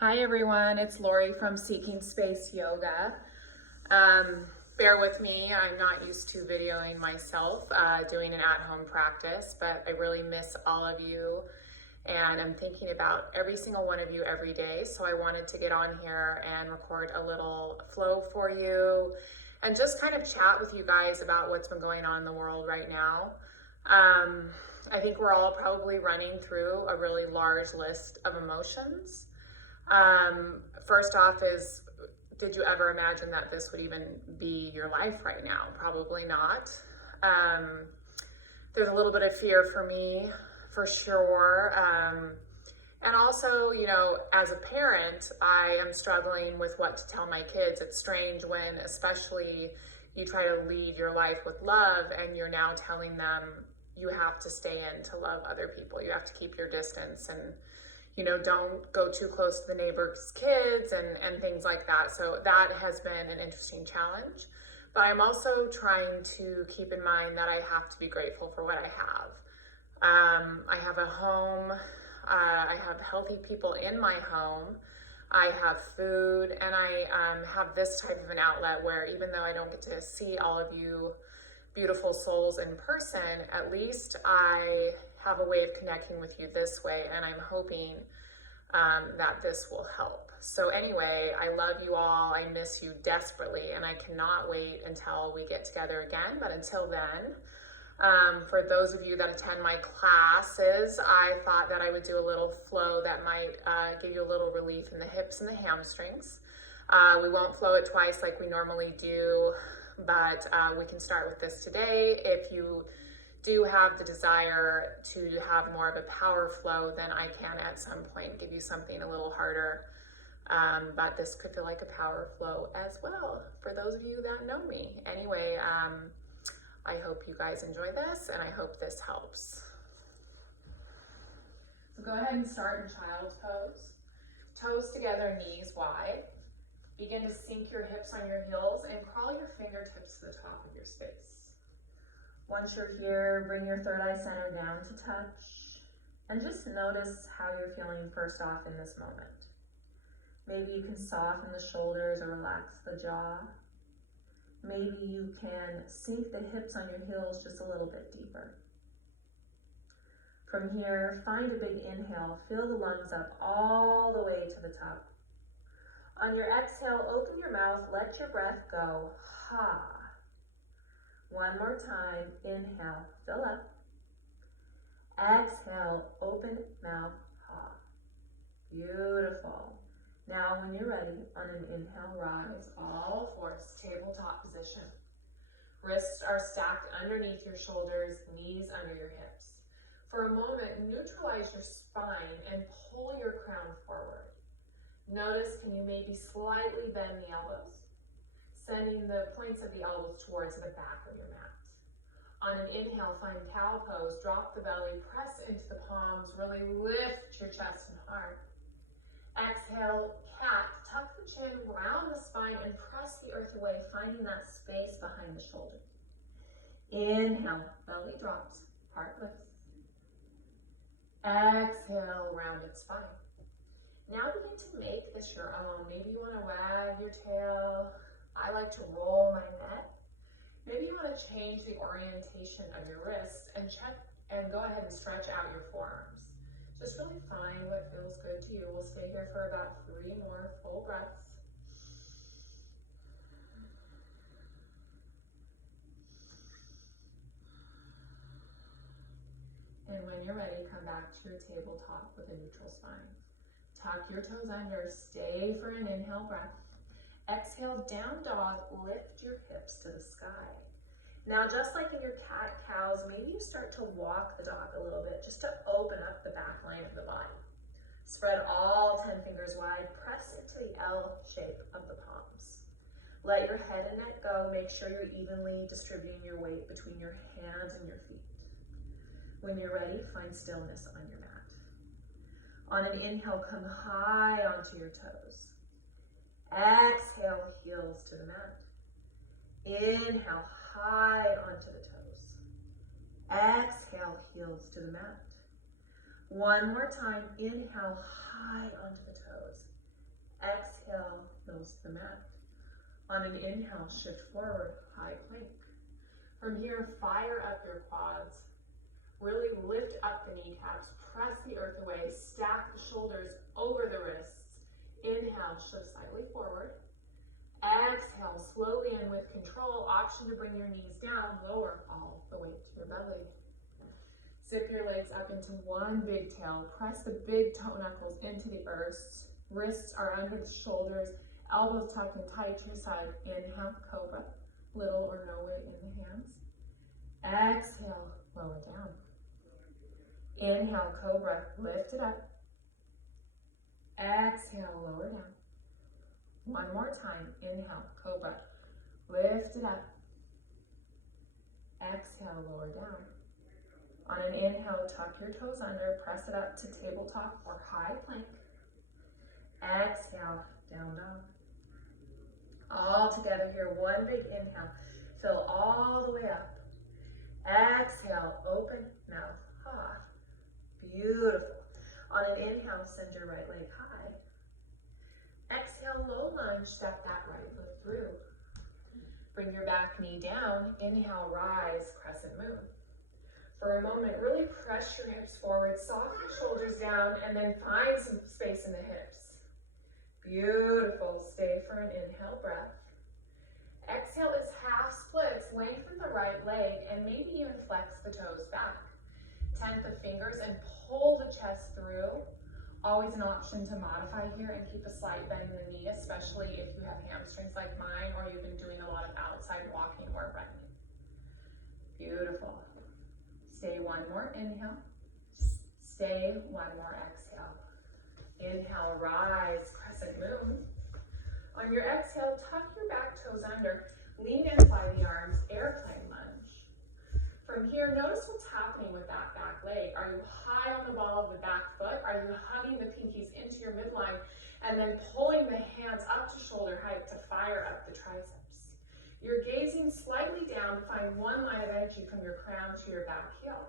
Hi everyone, it's Lori from Seeking Space Yoga. Bear with me, I'm not used to videoing myself doing an at-home practice, but I really miss all of you and I'm thinking about every single one of you every day. So I wanted to get on here and record a little flow for you and just kind of chat with you guys about what's been going on in the world right now. I think we're all probably running through a really large list of emotions. First off is, did you ever imagine that this would even be your life right now? Probably not. There's a little bit of fear for me, for sure. And also, you know, as a parent, I am struggling with what to tell my kids. It's strange when, especially, you try to lead your life with love and you're now telling them you have to stay in to love other people. You have to keep your distance and, you know, don't go too close to the neighbor's kids and things like that. So that has been an interesting challenge. But I'm also trying to keep in mind that I have to be grateful for what I have. I have a home, I have healthy people in my home, I have food, and I have this type of an outlet where even though I don't get to see all of you beautiful souls in person, at least I have a way of connecting with you this way, and I'm hoping that this will help. So anyway, I love you all, I miss you desperately, and I cannot wait until we get together again. But until then, for those of you that attend my classes, I thought that I would do a little flow that might give you a little relief in the hips and the hamstrings. We won't flow it twice like we normally do, but we can start with this today. If you do have the desire to have more of a power flow, then I can at some point give you something a little harder. But this could feel like a power flow as well for those of you that know me. Anyway, I hope you guys enjoy this and I hope this helps. So go ahead and start in child's pose. Toes together, knees wide. Begin to sink your hips on your heels and crawl your fingertips to the top of your space. Once you're here, bring your third eye center down to touch and just notice how you're feeling first off in this moment. Maybe you can soften the shoulders or relax the jaw. Maybe you can sink the hips on your heels just a little bit deeper. From here, find a big inhale, fill the lungs up all the way to the top. On your exhale, open your mouth, let your breath go. Ha. One more time, inhale, fill up. Exhale, open mouth, ha. Beautiful. Now when you're ready, on an inhale, rise all fours, tabletop position. Wrists are stacked underneath your shoulders, knees under your hips. For a moment, neutralize your spine and pull your crown forward. Notice, can you maybe slightly bend the elbows, sending the points of the elbows towards the back of your mat. On an inhale, find cow pose, drop the belly, press into the palms, really lift your chest and heart. Exhale, cat, tuck the chin, round the spine, and press the earth away, finding that space behind the shoulder. Inhale, belly drops, heart lifts. Exhale, rounded spine. Now begin to make this your own. Maybe you want to wag your tail. I like to roll my neck. Maybe you want to change the orientation of your wrists and go ahead and stretch out your forearms. Just really find what feels good to you. We'll stay here for about 3 more full breaths. And when you're ready, come back to your tabletop with a neutral spine. Tuck your toes under, stay for an inhale breath. Exhale, down dog, lift your hips to the sky. Now, just like in your cat-cows, maybe you start to walk the dog a little bit just to open up the back line of the body. Spread all 10 fingers wide, press into the L shape of the palms. Let your head and neck go, make sure you're evenly distributing your weight between your hands and your feet. When you're ready, find stillness on your mat. On an inhale, come high onto your toes. Exhale, heels to the mat. Inhale, high onto the toes. Exhale, heels to the mat. One more time, inhale, high onto the toes. Exhale, nose to the mat. On an inhale, shift forward, high plank. From here, fire up your quads. Really lift up the kneecaps, press the earth away, stack the shoulders over the wrists. Inhale, shift slightly forward. Exhale, slowly and with control, option to bring your knees down, lower all the way to your belly. Zip your legs up into one big tail. Press the big toe knuckles into the earth. Wrists are under the shoulders, elbows tucked and tight to your side. Inhale, cobra, little or no weight in the hands. Exhale, lower down. Inhale, cobra, lift it up. Exhale, lower down. One more time, inhale, cobra, lift it up. Exhale, lower down. On an inhale, tuck your toes under, press it up to tabletop or high plank. Exhale, down dog. All together here, one big inhale, fill all the way up. Exhale, open, mouth, ha. Beautiful. On an inhale, send your right leg high. Exhale, low lunge, step that right foot through. Bring your back knee down. Inhale, rise, crescent moon. For a moment, really press your hips forward, soften your shoulders down, and then find some space in the hips. Beautiful. Stay for an inhale breath. Exhale is half splits. Lengthen the right leg and maybe even flex the toes back. Tent the fingers and pull the chest through. Always an option to modify here and keep a slight bend in the knee, especially if you have hamstrings like mine or you've been doing a lot of outside walking or running. Beautiful. Stay one more inhale. Stay one more exhale. Inhale, rise, crescent moon. On your exhale, tuck your back toes under. Lean and fly the arms, airplane lunge. From here, notice what's happening with that back leg. Are you high on the ball of the back foot? Are you hugging the pinkies into your midline and then pulling the hands up to shoulder height to fire up the triceps? You're gazing slightly down to find one line of energy from your crown to your back heel.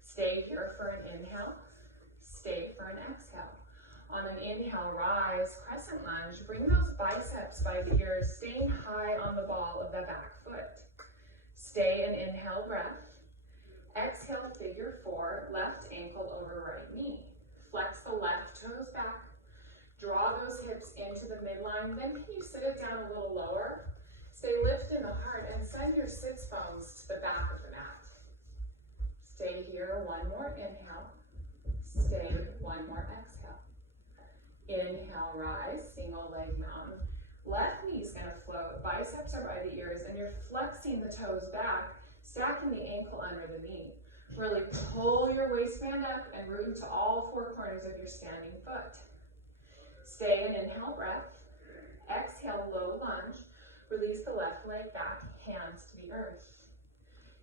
Stay here for an inhale. Stay for an exhale. On an inhale, rise, crescent lunge. Bring those biceps by the ears, staying high on the ball of the back foot. Stay an inhale breath. Exhale, figure four, left ankle over right knee. Flex the left toes back. Draw those hips into the midline. Then can you sit it down a little lower? Stay lift in the heart and send your sits bones to the back of the mat. Stay here, one more inhale. Stay, one more exhale. Inhale, rise, single leg mountain. Left knee's gonna float, biceps are by the ears, and you're flexing the toes back, stacking the ankle under the knee. Really pull your waistband up and root into all four corners of your standing foot. Stay an inhale breath. Exhale, low lunge. Release the left leg back, hands to the earth.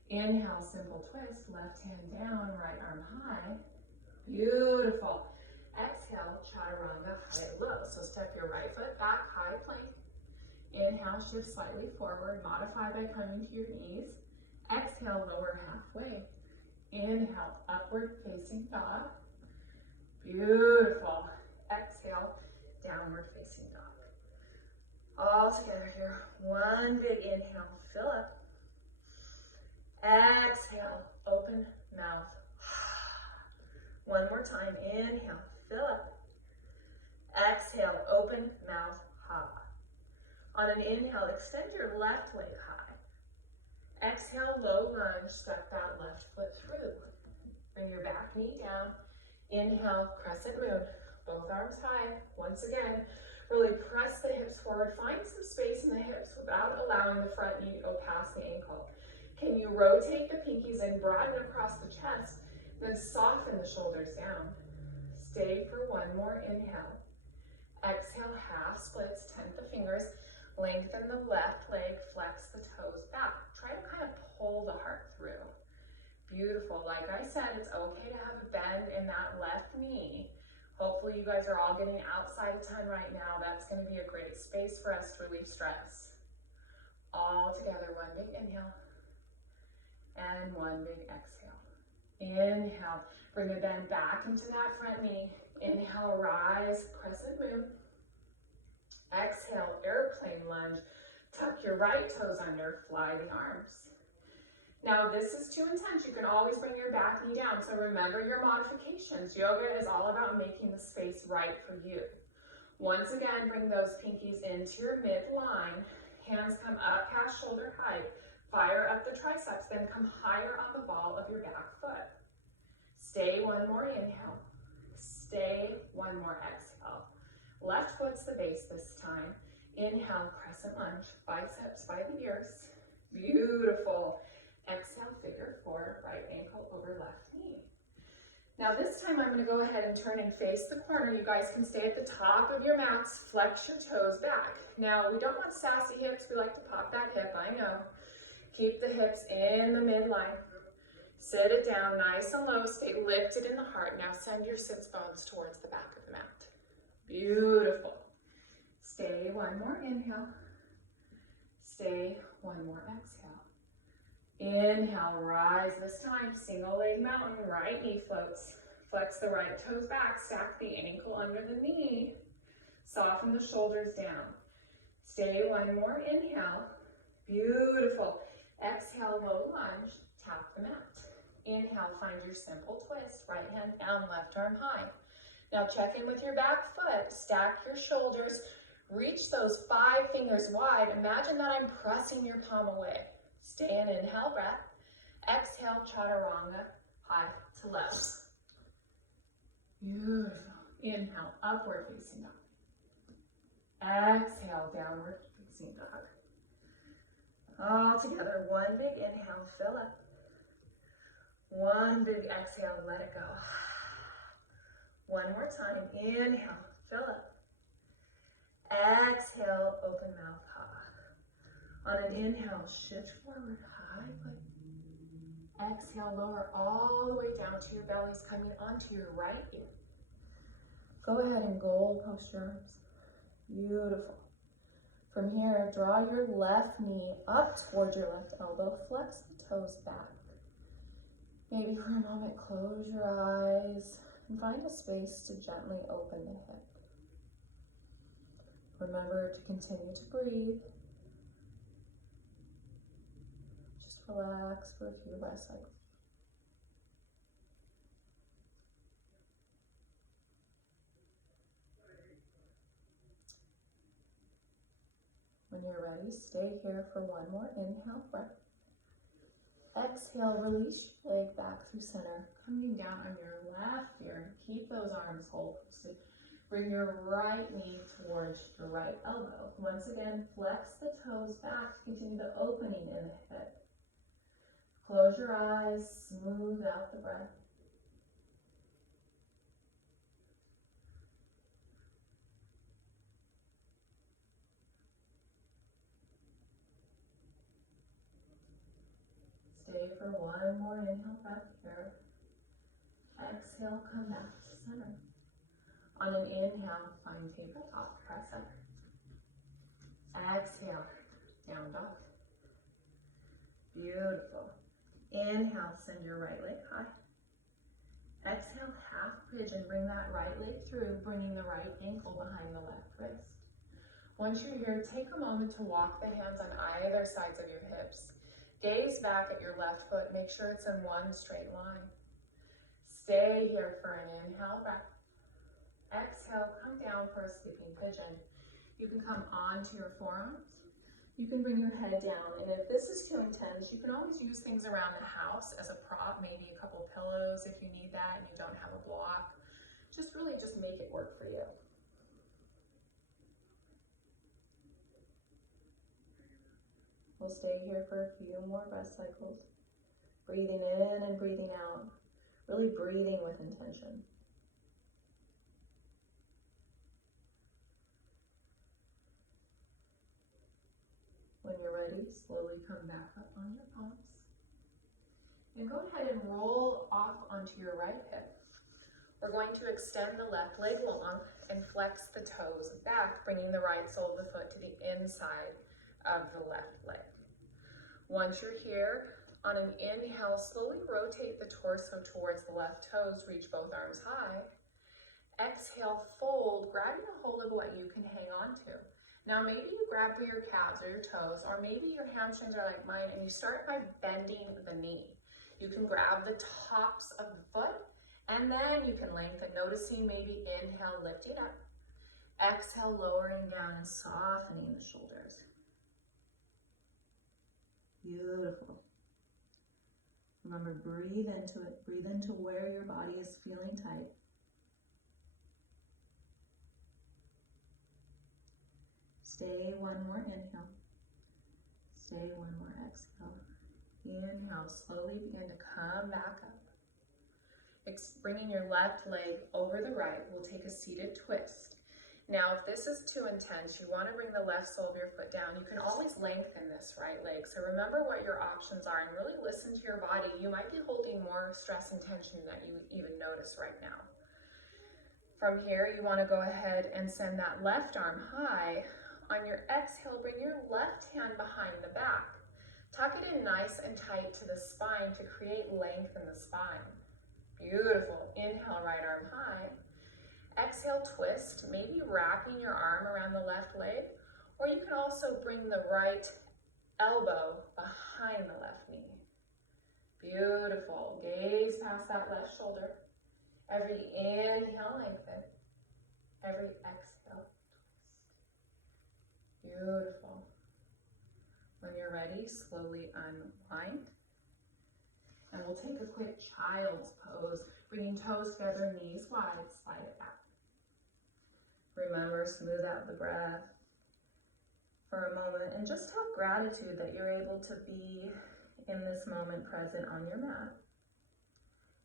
Inhale, simple twist, left hand down, right arm high. Beautiful. Exhale, chaturanga, high low. So step your right foot back, high plank. Inhale, shift slightly forward, modify by coming to your knees. Exhale, lower halfway. Inhale, upward facing dog. Beautiful. Exhale, downward facing dog. All together here. One big inhale, fill up. Exhale, open mouth. One more time, inhale, fill up. Exhale, open mouth, ha. On an inhale, extend your left leg high. Exhale, low lunge, step that left foot through. Bring your back knee down. Inhale, crescent moon, both arms high. Once again, really press the hips forward. Find some space in the hips without allowing the front knee to go past the ankle. Can you rotate the pinkies and broaden across the chest? Then soften the shoulders down. Stay for one more inhale. Exhale, half splits, tent the fingers. Lengthen the left leg, flex the toes back. Try to kind of pull the heart through. Beautiful. Like I said, it's okay to have a bend in that left knee. Hopefully you guys are all getting outside a ton right now. That's going to be a great space for us to relieve stress. All together, one big inhale and one big exhale. Inhale, bring the bend back into that front knee. Inhale, rise, crescent moon. Exhale, airplane lunge. Tuck your right toes under, fly the arms. Now, this is too intense. You can always bring your back knee down. So remember your modifications. Yoga is all about making the space right for you. Once again, bring those pinkies into your midline. Hands come up past shoulder height. Fire up the triceps, then come higher on the ball of your back foot. Stay one more inhale. Stay one more exhale. Left foot's the base this time. Inhale, crescent lunge, biceps by the ears. Beautiful. Exhale, figure four, right ankle over left knee. Now this time I'm gonna go ahead and turn and face the corner. You guys can stay at the top of your mats, flex your toes back. Now we don't want sassy hips, we like to pop that hip, I know. Keep the hips in the midline. Sit it down nice and low, stay lifted in the heart. Now send your sits bones towards the back of the mat. Beautiful. Stay one more inhale. Stay one more exhale. Inhale, rise this time, single leg mountain, right knee floats. Flex the right toes back, stack the ankle under the knee. Soften the shoulders down. Stay one more inhale. Beautiful. Exhale, low lunge, tap the mat. Inhale, find your simple twist, right hand down, left arm high. Now check in with your back foot, stack your shoulders, reach those 5 fingers wide. Imagine that I'm pressing your palm away. Stay in inhale breath. Exhale, chaturanga, high to low. Beautiful. Inhale, upward facing dog. Exhale, downward facing dog. All together, one big inhale, fill up. One big exhale, let it go. One more time, inhale, fill up. Exhale, open mouth, high. On an inhale, shift forward, high plank. Exhale, lower all the way down to your bellies, coming onto your right ear. Go ahead and gold post your arms. Beautiful. From here, draw your left knee up towards your left elbow. Flex the toes back. Maybe for a moment, close your eyes and find a space to gently open the hip. Remember to continue to breathe. Just relax for a few breath cycles. When you're ready, stay here for one more inhale breath. Exhale, release your leg back through center, coming down on your left ear. Keep those arms hold. Bring your right knee towards your right elbow. Once again, flex the toes back. Continue the opening in the hip. Close your eyes, smooth out the breath. Stay for one more inhale breath here. Exhale, come back to center. On an inhale, find tabletop, press up. Exhale, down dog. Beautiful. Inhale, send your right leg high. Exhale, half pigeon, bring that right leg through, bringing the right ankle behind the left wrist. Once you're here, take a moment to walk the hands on either sides of your hips. Gaze back at your left foot, make sure it's in one straight line. Stay here for an inhale breath. Exhale, come down for a sleeping pigeon. You can come onto your forearms. You can bring your head down, and if this is too intense, you can always use things around the house as a prop, maybe a couple pillows if you need that and you don't have a block. Just really just make it work for you. We'll stay here for a few more breath cycles. Breathing in and breathing out. Really breathing with intention. When you're ready, slowly come back up on your palms. And go ahead and roll off onto your right hip. We're going to extend the left leg long and flex the toes back, bringing the right sole of the foot to the inside of the left leg. Once you're here, on an inhale, slowly rotate the torso towards the left toes, reach both arms high. Exhale, fold, grabbing a hold of what you can hang on to. Now maybe you grab for your calves or your toes, or maybe your hamstrings are like mine, and you start by bending the knee. You can grab the tops of the foot, and then you can lengthen, noticing maybe inhale, lifting up. Exhale, lowering down and softening the shoulders. Beautiful. Remember, breathe into it. Breathe into where your body is feeling tight. Stay one more inhale. Stay one more exhale. Inhale, slowly begin to come back up. Bringing your left leg over the right, we'll take a seated twist. Now, if this is too intense, you want to bring the left sole of your foot down. You can always lengthen this right leg. So remember what your options are and really listen to your body. You might be holding more stress and tension than you even notice right now. From here, you want to go ahead and send that left arm high. On your exhale, bring your left hand behind the back. Tuck it in nice and tight to the spine to create length in the spine. Beautiful. Inhale, right arm high. Exhale, twist, maybe wrapping your arm around the left leg, or you can also bring the right elbow behind the left knee. Beautiful. Gaze past that left shoulder. Every inhale, lengthen. Every exhale, twist. Beautiful. When you're ready, slowly unwind. And we'll take a quick child's pose, bringing toes together, knees wide, slide it back. Remember, smooth out the breath for a moment and just have gratitude that you're able to be in this moment present on your mat.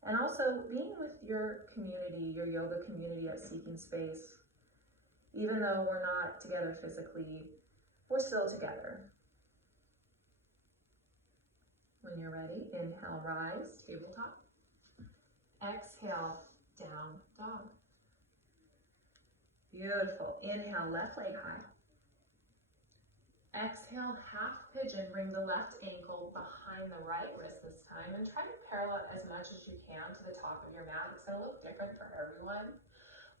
And also being with your community, your yoga community at Seeking Space. Even though we're not together physically, we're still together. When you're ready, inhale, rise, tabletop. Exhale, down dog. Beautiful. Inhale, left leg high. Exhale, half pigeon. Bring the left ankle behind the right wrist this time and try to parallel as much as you can to the top of your mat. It's going to look different for everyone.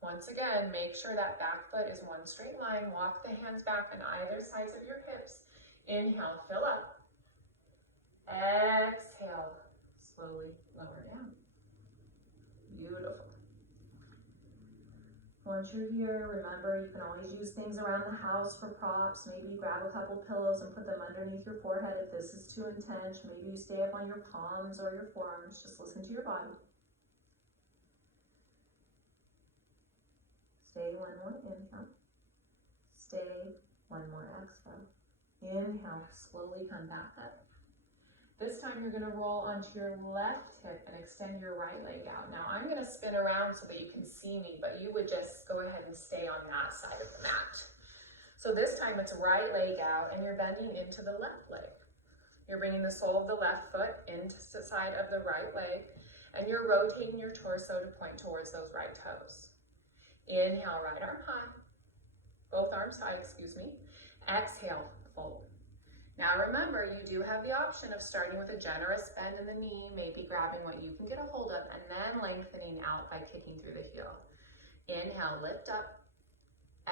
Once again, make sure that back foot is one straight line. Walk the hands back on either sides of your hips. Inhale, fill up. Exhale, slowly lower down. Beautiful. Once you're here, remember you can always use things around the house for props. Maybe you grab a couple pillows and put them underneath your forehead if this is too intense. Maybe you stay up on your palms or your forearms. Just listen to your body. Stay one more inhale. Stay one more exhale. Inhale, slowly come back up. This time you're going to roll onto your left hip and extend your right leg out. Now I'm going to spin around so that you can see me, but you would just go ahead and stay on that side of the mat. So this time it's right leg out and you're bending into the left leg. You're bringing the sole of the left foot into the side of the right leg and you're rotating your torso to point towards those right toes. Inhale, right arm high. Both arms high, excuse me. Exhale, fold. Now remember, you do have the option of starting with a generous bend in the knee, maybe grabbing what you can get a hold of, and then lengthening out by kicking through the heel. Inhale, lift up.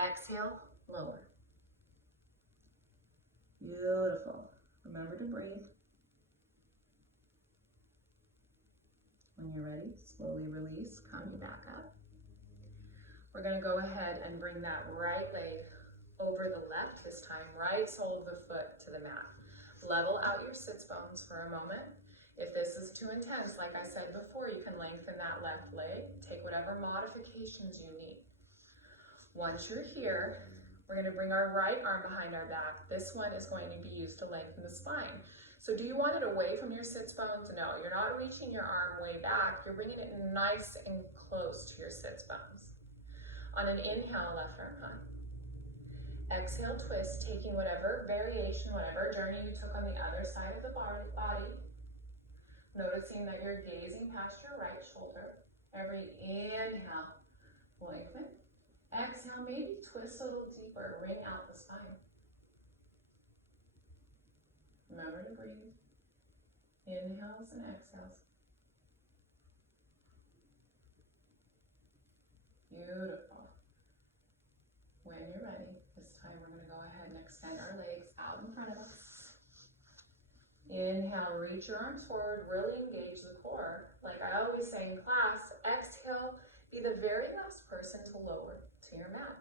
Exhale, lower. Beautiful. Remember to breathe. When you're ready, slowly release, coming back up. We're going to go ahead and bring that right leg over the left this time, right sole of the foot to the mat. Level out your sits bones for a moment. If this is too intense, like I said before, you can lengthen that left leg, take whatever modifications you need. Once you're here, we're going to bring our right arm behind our back. This one is going to be used to lengthen the spine. So do you want it away from your sits bones? No, you're not reaching your arm way back. You're bringing it nice and close to your sits bones. On an inhale, left arm high. Exhale, twist, taking whatever variation, whatever journey you took on the other side of the body. Noticing that you're gazing past your right shoulder. Every inhale, lengthen. Exhale, maybe twist a little deeper, wring out the spine. Remember to breathe. Inhales and exhales. Beautiful. When you're ready, this time we're going to go Inhale, reach your arms forward, really engage the core. Like I always say in class, exhale, be the very last person to lower to your mat.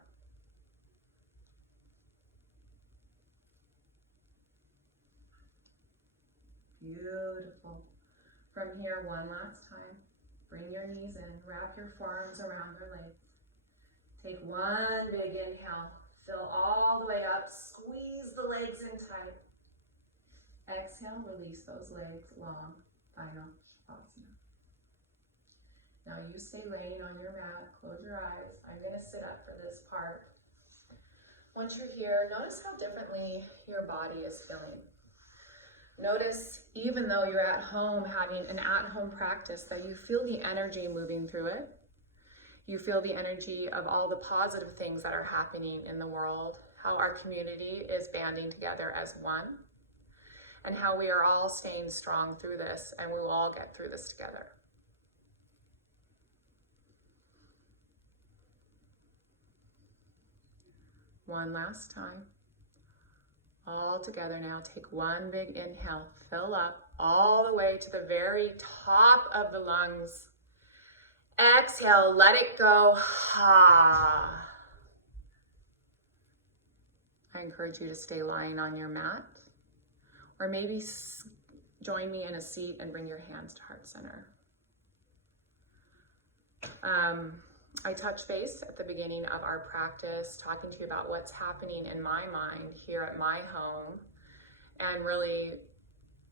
Beautiful. From here, one last time. Bring your knees in, wrap your forearms around your legs. Take one big inhale, fill all the way up, squeeze the legs in tight. Exhale, release those legs long, final Shavasana. Now you stay laying on your mat, close your eyes. I'm gonna sit up for this part. Once you're here, notice how differently your body is feeling. Notice, even though you're at home having an at-home practice, that you feel the energy moving through it. You feel the energy of all the positive things that are happening in the world, how our community is banding together as one, and how we are all staying strong through this, and we will all get through this together. One last time. All together now, take one big inhale, fill up all the way to the very top of the lungs. Exhale, let it go. Ha. I encourage you to stay lying on your mat, or maybe join me in a seat and bring your hands to heart center. I touched base at the beginning of our practice, talking to you about what's happening in my mind here at my home, and really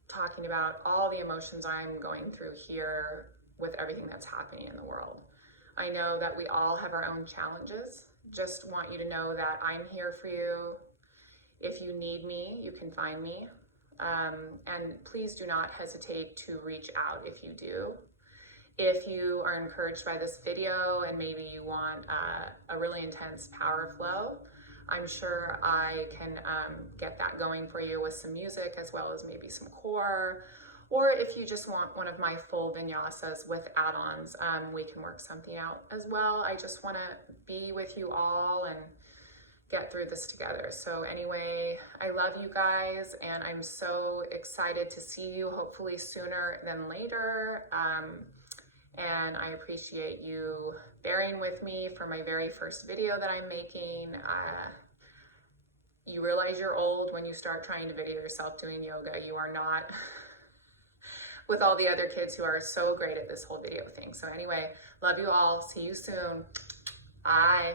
talking about all the emotions I'm going through here with everything that's happening in the world. I know that we all have our own challenges. Just want you to know that I'm here for you. If you need me, you can find me. And please do not hesitate to reach out if you do. If you are encouraged by this video and maybe you want a really intense power flow, I'm sure I can get that going for you with some music as well as maybe some core. Or if you just want one of my full vinyasas with add-ons, we can work something out as well. I just want to be with you all and get through this together. So anyway, I love you guys, and I'm so excited to see you hopefully sooner than later. And I appreciate you bearing with me for my very first video that I'm making. You realize you're old when you start trying to video yourself doing yoga. You are not with all the other kids who are so great at this whole video thing. So anyway, love you all. See you soon. Bye.